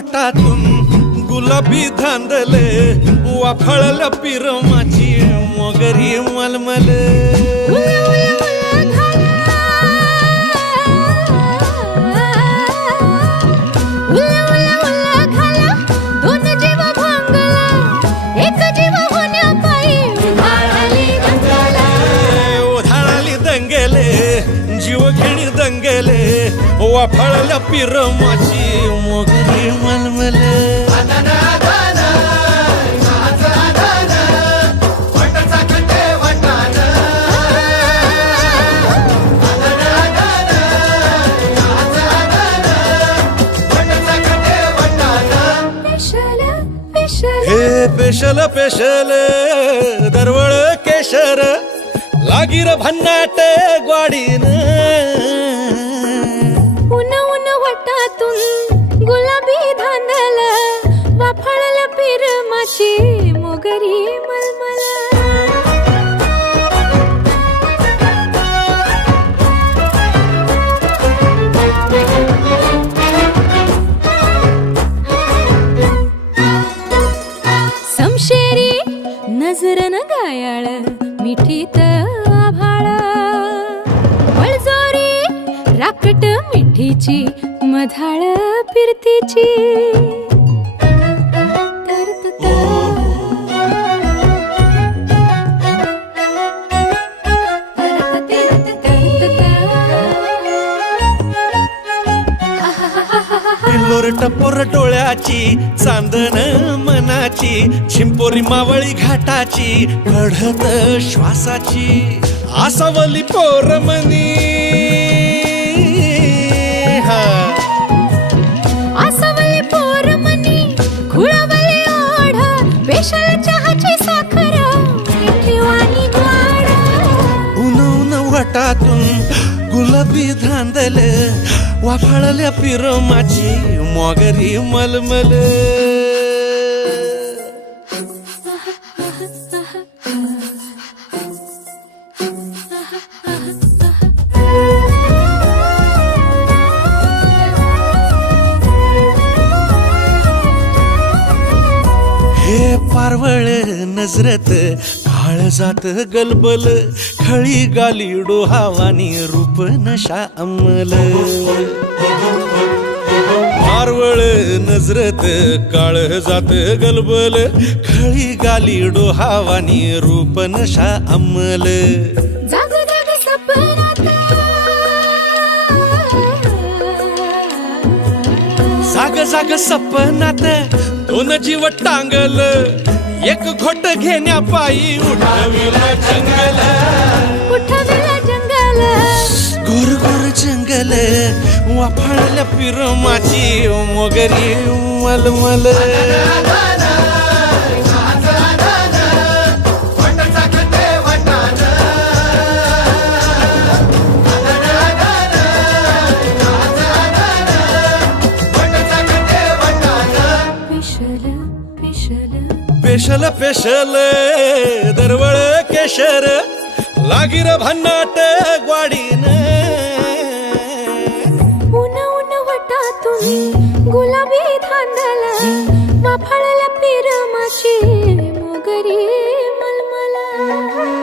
वाटातून गुलाबी धांदले वाफळल्या पिरमाची मोगरी मलमल दंगेले वाफळल्या पिरमाची मोगरी मलमल हे पेशल पेशल दरवळ केशर लागीर भन्नाट ग्वाडीन गुलाबी धांदल वाफळल्या पिरमाची मोगरी मलमल समशेरी नजरन गायाळ मिठीत आभाळ बळजोरी राकट मिठीची मधाळ फिरतीची पिल्लोर टपोर डोळ्याची चांदन मनाची छिंपोरी मावळी घाटाची कढत श्वासाची आसावली पोरमनी आसावली पोरमनी खुळवली ओढ पेशल चहाची साखर ठेवानी ग्वाड उन वाटातून गुलाबी धांदल वाफळल्या पिरमाची मोगरी मलमल हे पारवळ नजरत काळजात गलबल खळी गाली डोहावानी रूप नशा अंमल पारवळ नजरत काळजात गलबल खळी गाली डोहावानी रूप नशा अंमल जाग जाग सपनात जाग जाग सपनात दोन जीव टांगल एक घोट घेण्या पायी उठविला जंगल गोर गोर जंगल वाफळल्या पिरमाची मोगरी मलमल पेशल पेशल दरवळ केशर लागीर भन्नाट ग्वाडीन उन वटातून गुलाबी धांदल वाफळल्या पिरमाची मोगरी मलमल